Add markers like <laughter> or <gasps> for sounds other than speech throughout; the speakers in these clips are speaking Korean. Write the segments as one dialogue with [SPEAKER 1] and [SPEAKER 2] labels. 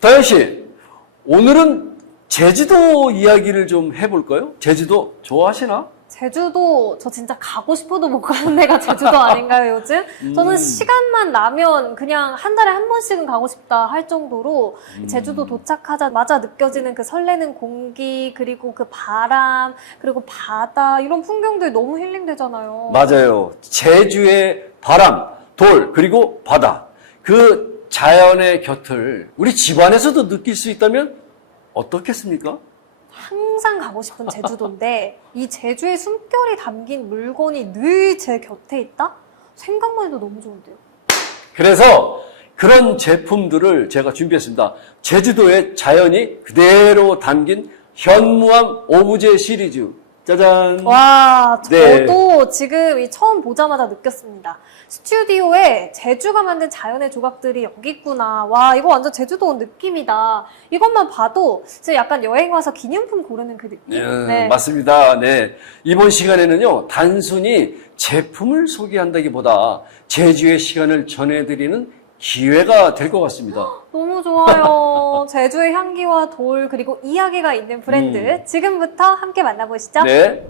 [SPEAKER 1] 다현 씨, 오늘은 제주도 이야기를 좀 해볼까요? 제주도 좋아하시나?
[SPEAKER 2] 제주도 저 진짜 가고 싶어도 못 가는 데가 제주도 아닌가요 요즘?
[SPEAKER 1] 음.
[SPEAKER 2] 저는 시간만 나면 그냥 한 달에 한 번씩은 가고 싶다 할 정도로
[SPEAKER 1] 음.
[SPEAKER 2] 제주도 도착하자마자 느껴지는 그 설레는 공기 그리고 그 바람 그리고 바다 이런 풍경들이 너무 힐링되잖아요.
[SPEAKER 1] 맞아요. 제주의 바람, 돌, 그리고 바다. 그 자연의 곁을 우리 집안에서도 느낄 수 있다면 어떻겠습니까?
[SPEAKER 2] 항상 가고 싶은 제주도인데 이 제주의 숨결이 담긴 물건이 늘 제 곁에 있다? 생각만 해도 너무 좋은데요.
[SPEAKER 1] 그래서 그런 제품들을 제가 준비했습니다. 제주도의 자연이 그대로 담긴 현무암 오브제 시리즈. 짜잔.
[SPEAKER 2] 와,
[SPEAKER 1] 네.
[SPEAKER 2] 저도 지금 이 처음 보자마자 느꼈습니다. 스튜디오에 제주가 만든 자연의 조각들이 여기 있구나. 와, 이거 완전 제주도 온 느낌이다. 이것만 봐도 진짜 약간 여행 와서 기념품 고르는 그 느낌?
[SPEAKER 1] 예, 맞습니다. 네. 이번 시간에는요, 단순히 제품을 소개한다기보다 제주의 시간을 전해드리는 기회가 될 것 같습니다. <gasps>
[SPEAKER 2] 너무 좋아요. <laughs> 제주의 향기와 돌, 그리고 이야기가 있는 브랜드.
[SPEAKER 1] 음.
[SPEAKER 2] 지금부터 함께 만나보시죠.
[SPEAKER 1] 네.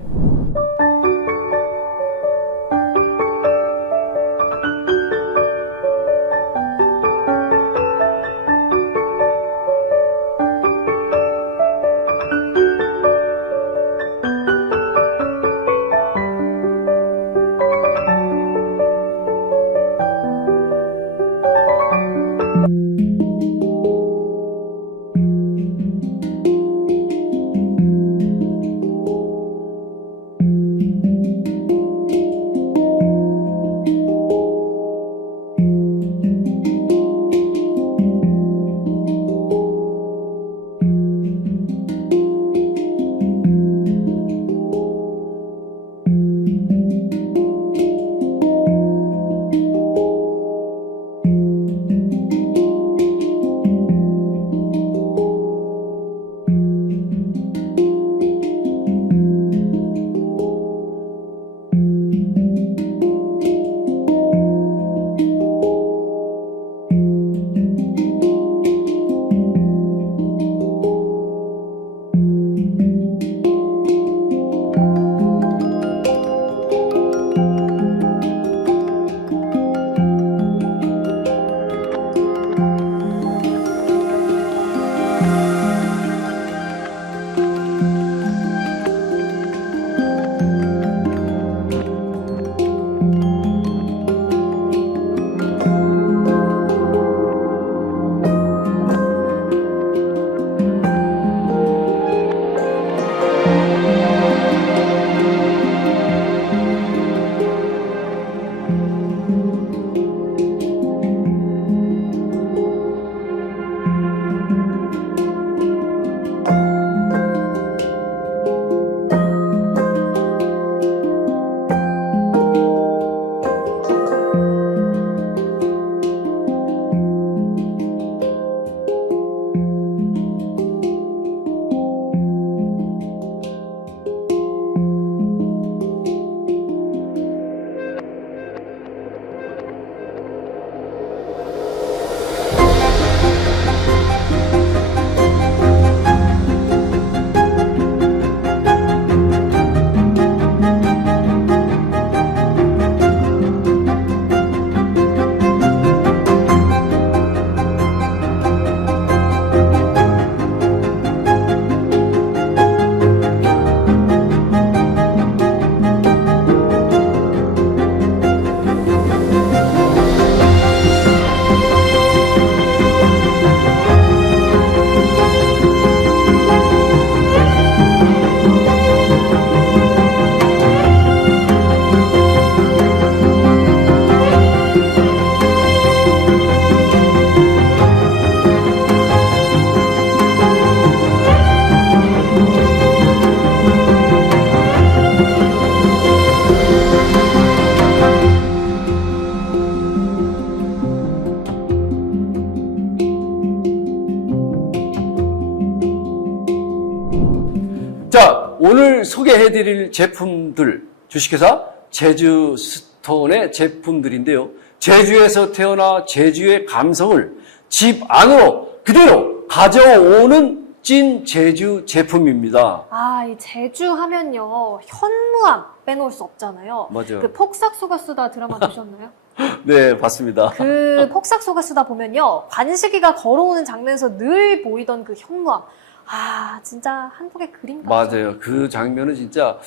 [SPEAKER 1] 오늘 소개해 드릴 제품들, 주식회사 제주스톤의 제품들인데요. 제주에서 태어나 제주의 감성을 집 안으로 그대로 가져오는 찐 제주 제품입니다.
[SPEAKER 2] 아, 이 제주 하면요. 현무암 빼놓을 수 없잖아요.
[SPEAKER 1] 맞아요.
[SPEAKER 2] 그 폭삭 속았수다 드라마 보셨나요? <laughs>
[SPEAKER 1] 네, 봤습니다.
[SPEAKER 2] 그 폭삭 속았수다 보면요. 관식이가 걸어오는 장면에서 늘 보이던 그 현무암. 아, 진짜 한국의 그림 같죠?
[SPEAKER 1] 맞아요. 그 장면은 진짜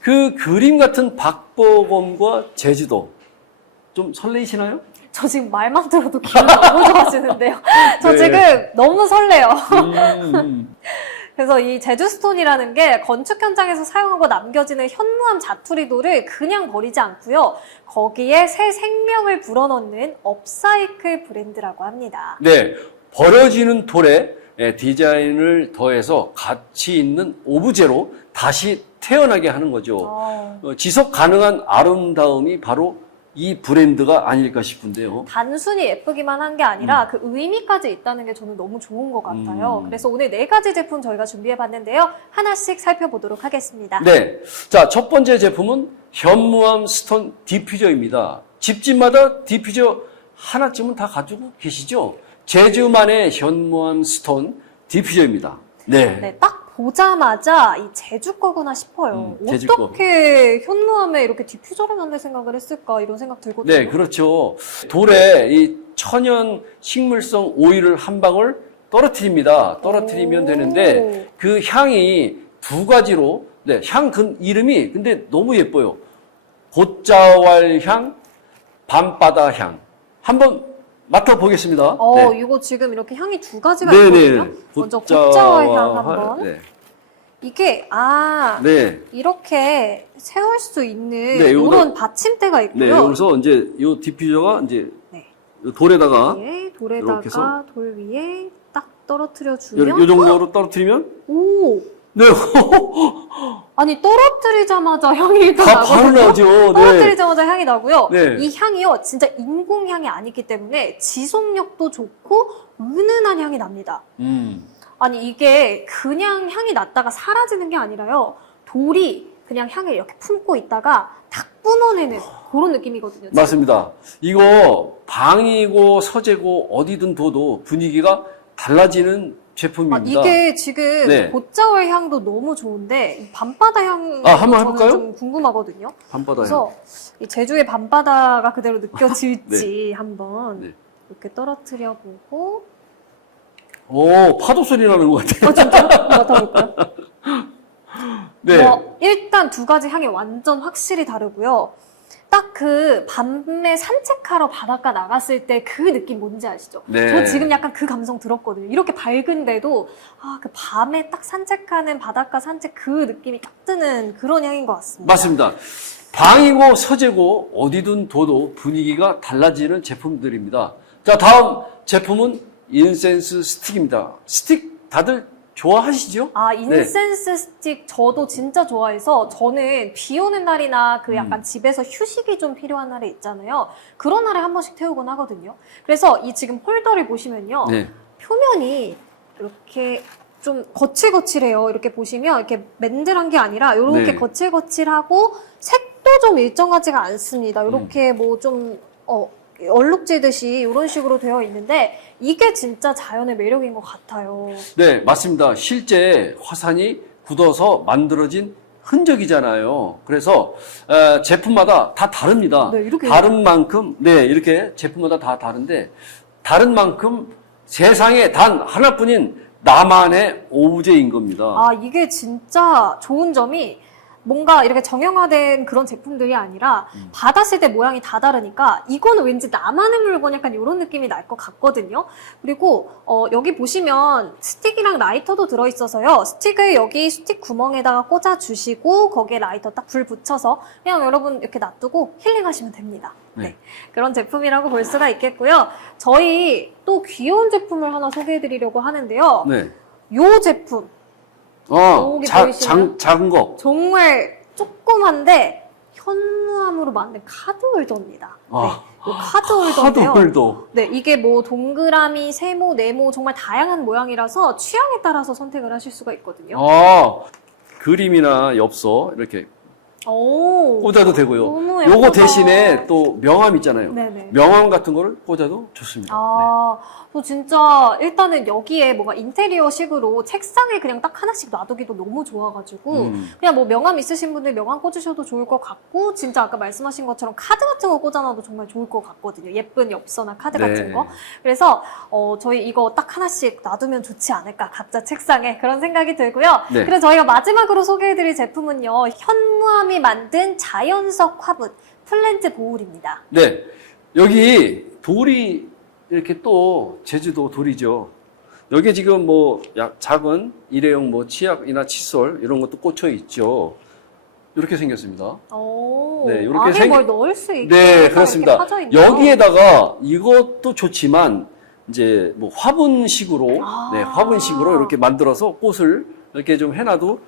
[SPEAKER 1] 그 그림 같은 박보검과 제주도 좀 설레이시나요?
[SPEAKER 2] 저 지금 말만 들어도 기분 너무 <laughs> 좋아지는데요. 저
[SPEAKER 1] 네.
[SPEAKER 2] 지금 너무 설레요.
[SPEAKER 1] 음, <laughs>
[SPEAKER 2] 그래서 이 제주스톤이라는 게 건축 현장에서 사용하고 남겨지는 현무암 자투리도를 그냥 버리지 않고요. 거기에 새 생명을 불어넣는 업사이클 브랜드라고 합니다.
[SPEAKER 1] 네, 버려지는 돌에 예, 디자인을 더해서 가치 있는 오브제로 다시 태어나게 하는 거죠.
[SPEAKER 2] 어,
[SPEAKER 1] 어, 지속 가능한 아름다움이 바로 이 브랜드가 아닐까 싶은데요.
[SPEAKER 2] 단순히 예쁘기만 한 게 아니라 그 의미까지 있다는 게 저는 너무 좋은 것 같아요.
[SPEAKER 1] 음.
[SPEAKER 2] 그래서 오늘 네 가지 제품 저희가 준비해 봤는데요. 하나씩 살펴보도록 하겠습니다.
[SPEAKER 1] 네. 자, 첫 번째 제품은 현무암 스톤 디퓨저입니다. 집집마다 디퓨저 하나쯤은 다 가지고 계시죠? 제주만의 현무암 스톤 디퓨저입니다. 네.
[SPEAKER 2] 네, 딱 보자마자 이 제주 거구나 싶어요.
[SPEAKER 1] 음, 제주 거.
[SPEAKER 2] 어떻게 현무암에 이렇게 디퓨저를 만들 생각을 했을까 이런 생각 들거든요.
[SPEAKER 1] 네, 그렇죠. 돌에 이 천연 식물성 오일을 한 방울 떨어뜨립니다. 떨어뜨리면
[SPEAKER 2] 오.
[SPEAKER 1] 되는데 그 향이 두 가지로 네, 향그 이름이 근데 너무 예뻐요. 곶자왈 향, 밤바다 향. 한번 맡아 보겠습니다.
[SPEAKER 2] 어, 이거 지금 이렇게 향이 두 가지가
[SPEAKER 1] 네, 네.
[SPEAKER 2] 있거든요. 먼저 곶자왈 향 한번.
[SPEAKER 1] 네.
[SPEAKER 2] 이게 아
[SPEAKER 1] 네.
[SPEAKER 2] 이렇게 세울 수 있는
[SPEAKER 1] 네, 요거다.
[SPEAKER 2] 이런 받침대가 있고요.
[SPEAKER 1] 네, 여기서 이제 이 디퓨저가 이제
[SPEAKER 2] 네.
[SPEAKER 1] 요 돌에다가 이렇게 해서.
[SPEAKER 2] 돌에다가 돌 위에 딱 떨어뜨려
[SPEAKER 1] 요,
[SPEAKER 2] 주면
[SPEAKER 1] 요 정도로 떨어뜨리면
[SPEAKER 2] 오
[SPEAKER 1] 네. <laughs>
[SPEAKER 2] 아니 떨어뜨리자마자 향이
[SPEAKER 1] 또다 바로
[SPEAKER 2] 나거든요.
[SPEAKER 1] 나죠. 네.
[SPEAKER 2] 떨어뜨리자마자 향이 나고요.
[SPEAKER 1] 네.
[SPEAKER 2] 이 향이요, 진짜 인공 향이 아니기 때문에 지속력도 좋고 은은한 향이 납니다.
[SPEAKER 1] 음.
[SPEAKER 2] 아니 이게 그냥 향이 났다가 사라지는 게 아니라요. 돌이 그냥 향을 이렇게 품고 있다가 탁 뿜어내는 그런 느낌이거든요. 지금.
[SPEAKER 1] 맞습니다. 이거 방이고 서재고 어디든 둬도 분위기가 달라지는
[SPEAKER 2] 아,
[SPEAKER 1] 제품입니다.
[SPEAKER 2] 이게 지금
[SPEAKER 1] 네.
[SPEAKER 2] 곶자월 향도 너무 좋은데 이 밤바다 향
[SPEAKER 1] 아, 한번
[SPEAKER 2] 저는
[SPEAKER 1] 해볼까요?
[SPEAKER 2] 좀 궁금하거든요.
[SPEAKER 1] 밤바다요.
[SPEAKER 2] 그래서 이 제주의 밤바다가 그대로 느껴질지 <laughs> 한번
[SPEAKER 1] 네.
[SPEAKER 2] 이렇게 떨어뜨려 보고
[SPEAKER 1] 오, 파도 소리 나는 것 같아요.
[SPEAKER 2] 어 진짜 맡아볼까요?
[SPEAKER 1] 네.
[SPEAKER 2] 뭐, 일단 두 가지 향이 완전 확실히 다르고요. 딱 그 밤에 산책하러 바닷가 나갔을 때 그 느낌 뭔지 아시죠?
[SPEAKER 1] 네.
[SPEAKER 2] 저 지금 약간 그 감성 들었거든요. 이렇게 밝은데도 아, 그 밤에 딱 산책하는 바닷가 산책 그 느낌이 딱 드는 그런 향인 것 같습니다.
[SPEAKER 1] 맞습니다. 방이고 서재고 어디든 둬도 분위기가 달라지는 제품들입니다. 자, 다음 제품은 인센스 스틱입니다. 스틱 다들 좋아하시죠?
[SPEAKER 2] 아,
[SPEAKER 1] 네.
[SPEAKER 2] 인센스 스틱 저도 진짜 좋아해서 저는 비 오는 날이나 그 약간
[SPEAKER 1] 음.
[SPEAKER 2] 집에서 휴식이 좀 필요한 날에 있잖아요. 그런 날에 한 번씩 태우곤 하거든요. 그래서 이 지금 홀더를 보시면요.
[SPEAKER 1] 네.
[SPEAKER 2] 표면이 이렇게 좀 거칠거칠해요. 이렇게 보시면 이렇게 맨들한 게 아니라 이렇게
[SPEAKER 1] 네.
[SPEAKER 2] 거칠거칠하고 색도 좀 일정하지가 않습니다. 이렇게
[SPEAKER 1] 음.
[SPEAKER 2] 뭐좀 어, 얼룩지듯이 이런 식으로 되어 있는데 이게 진짜 자연의 매력인 것 같아요.
[SPEAKER 1] 네, 맞습니다. 실제 화산이 굳어서 만들어진 흔적이잖아요. 그래서 어, 제품마다 다 다릅니다.
[SPEAKER 2] 네, 이렇게
[SPEAKER 1] 다른 만큼 네 이렇게 제품마다 다 다른데 다른 만큼 세상에 단 하나뿐인 나만의 오브제인 겁니다.
[SPEAKER 2] 아, 이게 진짜 좋은 점이 뭔가 이렇게 정형화된 그런 제품들이 아니라
[SPEAKER 1] 음.
[SPEAKER 2] 받았을 때 모양이 다 다르니까 이거는 왠지 나만의 물건 약간 이런 느낌이 날 것 같거든요. 그리고 어, 여기 보시면 스틱이랑 라이터도 들어있어서요. 스틱을 여기 스틱 구멍에다가 꽂아주시고 거기에 라이터 딱 불 붙여서 그냥 여러분 이렇게 놔두고 힐링하시면 됩니다. 네.
[SPEAKER 1] 네.
[SPEAKER 2] 그런 제품이라고 볼 수가 있겠고요. 저희 또 귀여운 제품을 하나 소개해드리려고 하는데요.
[SPEAKER 1] 네.
[SPEAKER 2] 요 제품
[SPEAKER 1] 어,
[SPEAKER 2] 여기
[SPEAKER 1] 자,
[SPEAKER 2] 보이시나요?
[SPEAKER 1] 장, 작은 거.
[SPEAKER 2] 정말 조그만데 현무암으로 만든 카드 홀더입니다.
[SPEAKER 1] 아,
[SPEAKER 2] 네, 요 카드 홀더인데요.
[SPEAKER 1] 하드홀더.
[SPEAKER 2] 네, 이게 뭐 동그라미, 세모, 네모 정말 다양한 모양이라서 취향에 따라서 선택을 하실 수가 있거든요.
[SPEAKER 1] 아, 그림이나 엽서 이렇게
[SPEAKER 2] 오,
[SPEAKER 1] 꽂아도 되고요.
[SPEAKER 2] 너무
[SPEAKER 1] 요거. 대신에 또 명암 있잖아요.
[SPEAKER 2] 네네.
[SPEAKER 1] 명암 같은 거를 꽂아도 좋습니다.
[SPEAKER 2] 아, 저 진짜 일단은 여기에 뭔가 인테리어식으로 책상에 그냥 딱 하나씩 놔두기도 너무 좋아가지고
[SPEAKER 1] 음.
[SPEAKER 2] 그냥 뭐 명함 있으신 분들 명함 꽂으셔도 좋을 것 같고 진짜 아까 말씀하신 것처럼 카드 같은 거 꽂아놔도 정말 좋을 것 같거든요. 예쁜 엽서나 카드
[SPEAKER 1] 네.
[SPEAKER 2] 같은 거. 그래서 어, 저희 이거 딱 하나씩 놔두면 좋지 않을까 각자 책상에 그런 생각이 들고요.
[SPEAKER 1] 네.
[SPEAKER 2] 그래서 저희가 마지막으로 소개해드릴 제품은요 현무암이 만든 자연석 화분 플랜트 보울입니다.
[SPEAKER 1] 네. 여기 돌이 이렇게 또 제주도 돌이죠. 여기 지금 뭐 약- 작은 일회용 뭐 치약이나 칫솔 이런 것도 꽂혀 있죠. 이렇게 생겼습니다.
[SPEAKER 2] 오,
[SPEAKER 1] 네, 이렇게 생-
[SPEAKER 2] 뭘 넣을 수 있게
[SPEAKER 1] 네, 그렇습니다. 여기에다가 이것도 좋지만 이제 뭐 화분식으로
[SPEAKER 2] 아.
[SPEAKER 1] 네, 화분식으로 이렇게 만들어서 꽃을 이렇게 좀 해놔도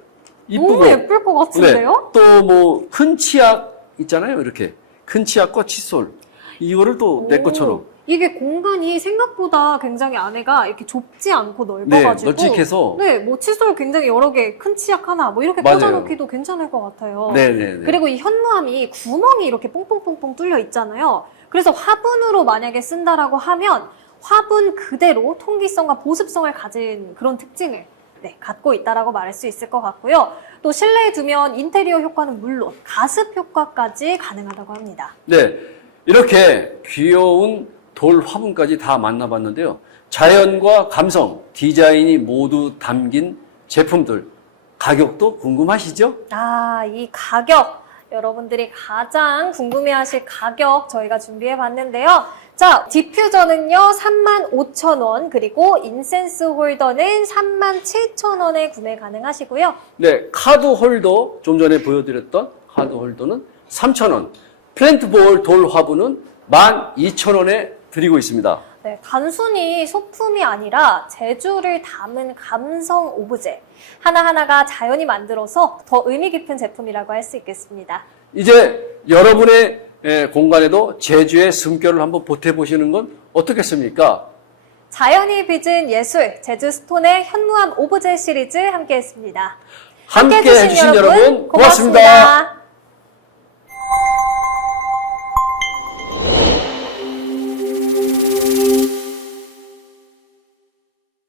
[SPEAKER 1] 이쁘고
[SPEAKER 2] 너무 예쁠 것 같은데요?
[SPEAKER 1] 또뭐 큰 치약 있잖아요. 이렇게 큰 치약과 칫솔 이거를 또 내
[SPEAKER 2] 오,
[SPEAKER 1] 것처럼
[SPEAKER 2] 이게 공간이 생각보다 굉장히 안에가 이렇게 좁지 않고
[SPEAKER 1] 네,
[SPEAKER 2] 넓어가지고
[SPEAKER 1] 널찍해서
[SPEAKER 2] 네, 뭐 칫솔 굉장히 여러 개, 큰 치약 하나 뭐 이렇게
[SPEAKER 1] 맞아요.
[SPEAKER 2] 꽂아놓기도 괜찮을 것 같아요.
[SPEAKER 1] 네, 네, 네.
[SPEAKER 2] 그리고 이 현무암이 구멍이 이렇게 뽕뽕뽕뽕 뚫려 있잖아요. 그래서 화분으로 만약에 쓴다라고 하면 화분 그대로 통기성과 보습성을 가진 그런 특징을 네, 갖고 있다라고 말할 수 있을 것 같고요. 또 실내에 두면 인테리어 효과는 물론 가습 효과까지 가능하다고 합니다.
[SPEAKER 1] 네, 이렇게 귀여운 돌 화분까지 다 만나봤는데요. 자연과 감성, 디자인이 모두 담긴 제품들 가격도 궁금하시죠?
[SPEAKER 2] 아, 이 가격. 여러분들이 가장 궁금해하실 가격 저희가 준비해 봤는데요. 자, 디퓨저는요, 35,000원, 그리고 인센스 홀더는 37,000원에 구매 가능하시고요.
[SPEAKER 1] 네, 카드 홀더 좀 전에 보여드렸던 카드 홀더는 3,000원, 플랜트 볼 돌 화분은 12,000원에 드리고 있습니다.
[SPEAKER 2] 네, 단순히 소품이 아니라 제주를 담은 감성 오브제. 하나하나가 자연이 만들어서 더 의미 깊은 제품이라고 할 수 있겠습니다.
[SPEAKER 1] 이제 여러분의 에, 공간에도 제주의 숨결을 한번 보태보시는 건 어떻겠습니까?
[SPEAKER 2] 자연이 빚은 예술, 제주 스톤의 현무암 오브제 시리즈 함께 했습니다.
[SPEAKER 1] 함께
[SPEAKER 2] 해주신
[SPEAKER 1] 해주신 여러분 고맙습니다.